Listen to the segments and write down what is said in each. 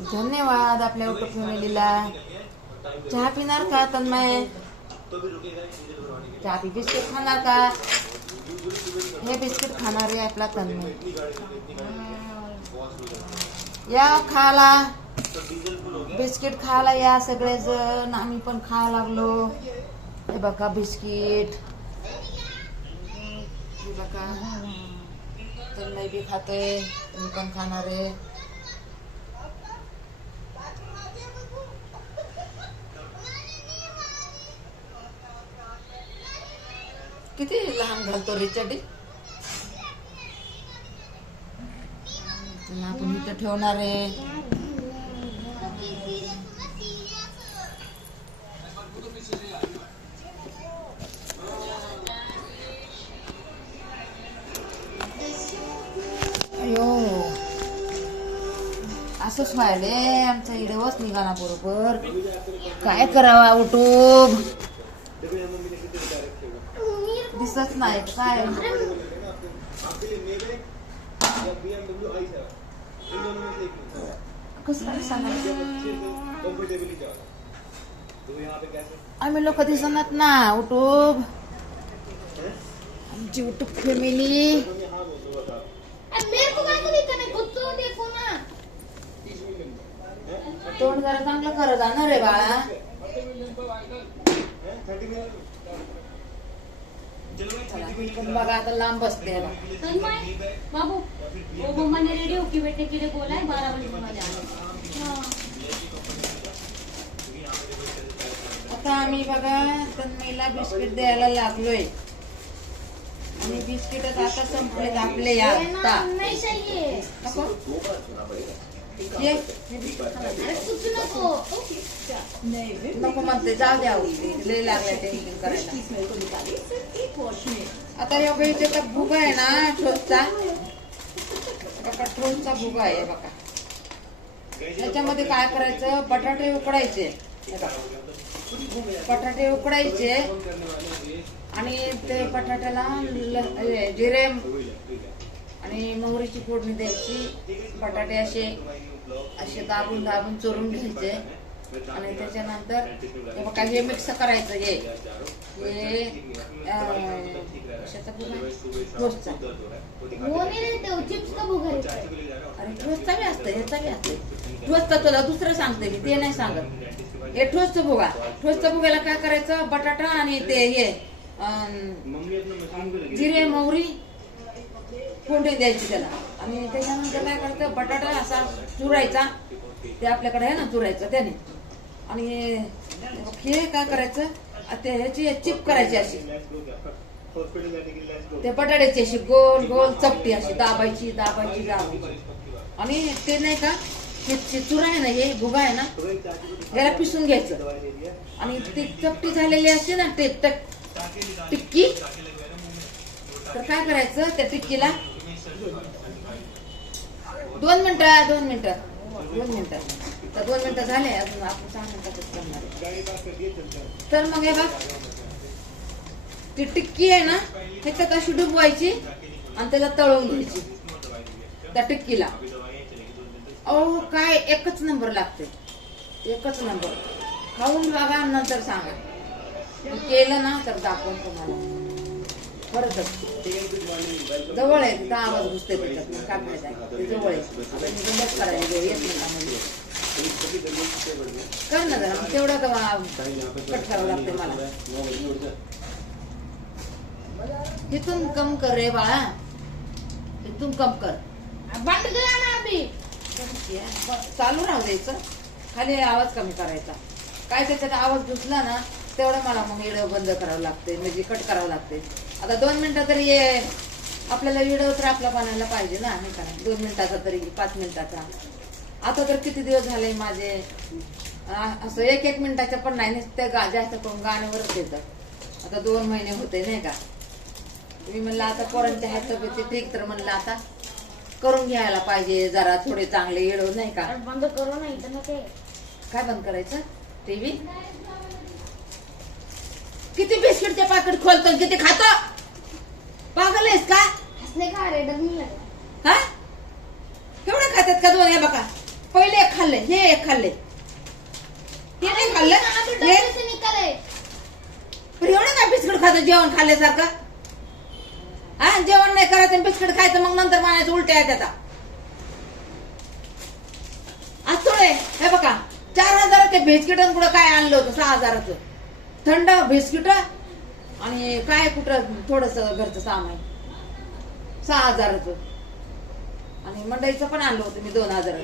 धन्यवाद आपल्या युट्यूब फॅमिलीला. चहा पिणार का तन्मय? चहा पी. बिस्किट खाणार का? हे बिस्किट खाणार आहे आपला तन्मय. या खायला बिस्किट खायला या सगळेजण. आम्ही पण खायला लागलो. हे बघा बिस्किट. बघा तन्मय बी खातोय. तुम्ही पण खाणार आहे. किती लहान घालतो रे चड्डी. आपण इथं ठेवणार आहे. अयो असंच व्हायले आमचा इडवच निघाला बरोबर. काय करावा युट्यूब दिसत नाही काय. कसं सांगायचं आम्ही लोक दिसणार ना युट्यूब. आमची युट्यूब फॅमिली. तोंड जरा चांगलं कर जाणार रे बाळा. बघा आता लांब बसते बाबू वो मैंने रेडियो की बेटे के लिए बोला है 12 बजे वाले आता आम्ही बघा तन्मयला बिस्किट द्यायला लागलोय. आणि बिस्किट आता संपले आपले. या नको म्हणते जाऊ द्या. लय लागलाय टेन्शन करायला. आता योग्य इथे भुगा आहे ना ठोसचा. बघा ठोसचा भुगा आहे बघा. त्याच्यामध्ये काय करायचं बटाटे उकडायचे. बटाटे उकडायचे आणि ते बटाट्याला जिरे आणि मोहरीची फोडणी द्यायची. बटाटे असे दाबून दाबून चोरून घ्यायचे. आणि त्याच्यानंतर हे बघा हे मिक्स करायचं. हे कशाचा भुगा? ठोसचा. अरे ठोसचा बी असतं ह्याचा बी असतं. ठोसचा तुला दुसरं सांगते मी ते नाही सांगत. हे ठोसचं भुगा. ठोसच्या भुग्याला काय करायचं बटाटा आणि ते हे जिरे मोहरी फोडणी द्यायची त्याला. आणि त्याच्यानंतर काय करायचं बटाटा असा चुरायचा. ते आपल्याकडे आहे ना चुरायचं त्याने. आणि हे काय करायचं ते ह्याची चिप करायची अशी. ते बटाट्याची अशी गोल गोल चपटी अशी दाबायची दाबायची दाबायची. आणि ते नाही का हे चुरा आहे ना हे भुगा आहे ना याला पिसून घ्यायचं. आणि ती चपटी झालेली असते ना ते टिक्की. तर काय करायचं त्या टिक्कीला 2 मिनिटं तर 2 मिनिटं झाले. अजून आपण 6 मिनिटातच करणार. तर मग हे बघ ती टिक्की आहे ना ह्याच्यात अशी डुबवायची आणि त्याला तळून घ्यायची त्या टिक्कीला. अहो काय एकच नंबर लागते. एकच नंबर. खाऊन बघा नंतर सांगा. केलं ना तर दाखवून तुम्हाला. परत जवळ आहे तिथं आवाज घुसते त्याच्यात. काय फायदा आहे जवळ आहे. आता करायला 1 मिनिटामध्ये कर ना जरा. तेवढं कट करावं लागते मला. इथून कम कर रे बाळा. इथून कम कर. चालू राहू द्यायचं. खाली आवाज कमी करायचा. काय त्याच्यात आवाज घुसला ना तेवढं मला मग व्हिडिओ बंद करावं लागते. म्हणजे कट करावं लागते. आता 2 मिनिटं तरी आपल्याला व्हिडिओ तर आपला बनायला पाहिजे ना. नाही का 2 मिनिटाचा तरी 5 मिनिटाचा. आता तर किती दिवस झाले माझे असं 1 मिनिटाचं पण नाही. ते जास्त करून गाण्यावरच येतं. आता 2 महिने होते नाही का. मी म्हणलं आता पोरांच्या ह्या तब्येती ठीक. तर म्हणलं आता करून घ्यायला पाहिजे जरा थोडे चांगले व्हिडिओ नाही का. बंद करू नाही तर काय बंद करायचं टीव्ही. किती बिस्किटचे पाकिट खोलतो किती खातो. पागल आहेस का? हसले का रे डबी हा केवढे खातात का 2 हे बघा पहिले एक खाल्ले, हे एक खाल्ले, हे नाही खाल्लं हे. पण एवढं काय बिस्किट खातं जेवण खाल्ल्यासारखं? हा, जेवण नाही करायचं आणि बिस्किट खायचं, मग नंतर मानायचं उलट्या येतात. आज थोडे हे बघा 4,000 बिस्किट कुठं काय आणलं होतं 6,000 थंड बिस्किट आणि काय कुठं थोडस घरचं सामान 6,000 आणि मंडईचं पण आणलं होतं मी 2,000.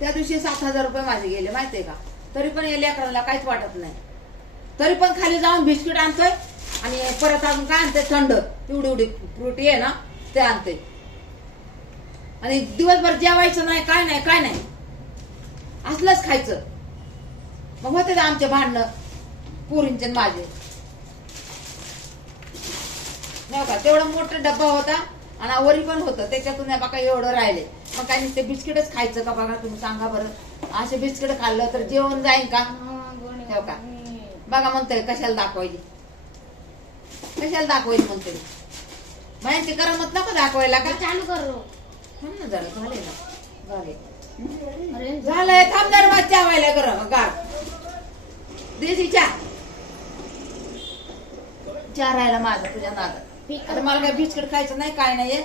त्या दिवशी 7,000 रुपये माझे गेले माहितीये का. तरी पण या लेकरांना काहीच वाटत नाही. तरी पण खाली जाऊन बिस्किट आणतोय आणि परत अजून काय आणतोय थंड एवढी फ्रुटी आहे ना ते आणतोय. आणि दिवसभर जेवायचं नाही काय नाही काय नाही असलंच खायचं. मग होते ना आमचे भांडणं पोरींचे आणि माझे. नाही का तेवढा मोठा डब्बा होता आणि वरी पण होतं त्याच्यातून बघा एवढं राहिले. मग काय नुसते बिस्किटच खायचं का बघा तुम्ही सांगा बरं. असे बिस्किट खाल्लं तर जेवण जाईल का? हो का बघा म्हणतोय कशाला दाखवायची म्हणते. माहिती करमत नको दाखवायला का? चालू कर थांब ना जरा झाले ना झालंय थांब जरा मग चहा व्हायला गरम गार देशी चहा राहिला माझा तुझ्या नादात. आता मला काय बिस्किट खायचं नाही काय नाही.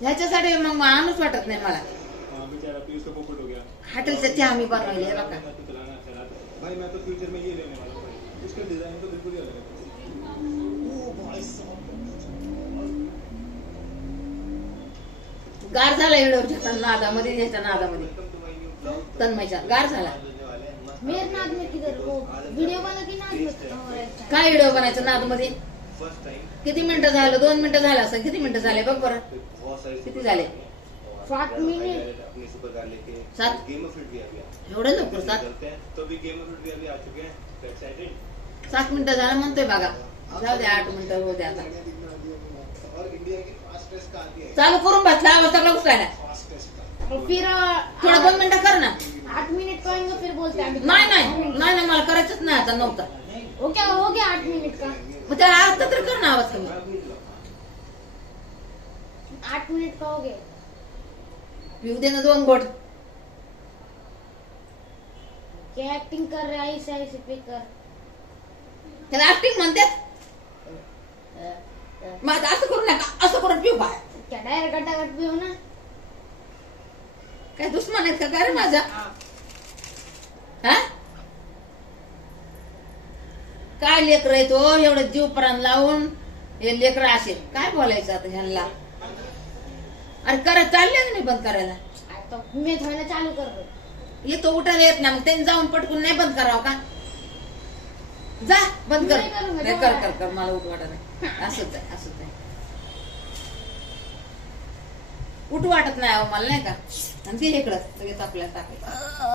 ह्याच्यासाठी मग माणूस वाटत नाही मला. हॉटेलचा चहा मी बनवले बघा. भाई मैं तो फ्यूचर में ये लेने वाला हूँ, उसका डिजाइन तो बिल्कुल ही अलग है। ओ भाई साहब गार झाला व्हिडिओच्या नादामध्ये ह्याच्या नादामध्ये तन्मयच्या गार झाला. मेरे नाद में किधर वो वीडियो बनाती नाद में काय व्हिडिओ बनायचं नादमध्ये? किती मिनिटं झालं? 2 मिनिटं झालं असं. किती मिनिटं झाले बघ बरं किती झाले? 7 मिनिट अपनी सुपर कार लेके 7 गेम ऑफ फ्रूट भी आ गया एवढं लवकर 7 तो भी गेम ऑफ फ्रूट भी अभी आ चुके हैं एक्साइटेड 7 मिनिटं झालं म्हणतोय बघा. जाऊ दे 8 मिनिटं होऊ दे आता. और इंडिया की फास्टेस्ट कार भी है चालू करून बसला आवाज सगळं घुसायला. फास्टेस्ट और फिर थोडं 2 मिनिटं कर ना. 8 मिनट करेंगे फिर बोलते हैं नाही मला करायचंच नाही आता नव्हता. वो क्या हो गया 8 मिनट का? मग त्याला आता तर कर ना आवाज कमी. 8 मिनट का हो गया. पिऊ दे ना 2 गोट. क्या एक्टिंग कर रहा है ऐसे ऐसे पे कर. त्याला ऍक्टिंग म्हणतात. मग आता असं करू नका असं करून पिऊ बाय. क्या डायरेक्ट गड्डागट भी हो ना. काय दुश्मन आहेत का काय रे माझा? हा काय लेकर आहे तो एवढं जीव प्राण लावून हे लेकर असे काय बोलायचं आता ह्यांना? अरे करा चालले नाही बंद करायला. तो मैं थोड़ा चालू कर रहा. येतो उठायला येत ना मग त्यांनी जाऊन पटकून नाही बंद करावं का? जा बंद कर. नाही करू, नाही कर मला उठ वाटत नाही. असंच आहे उठ वाटत नाही अहो मला नाही का. आणि ते इकडं लगेच आपल्याला टाकायचं.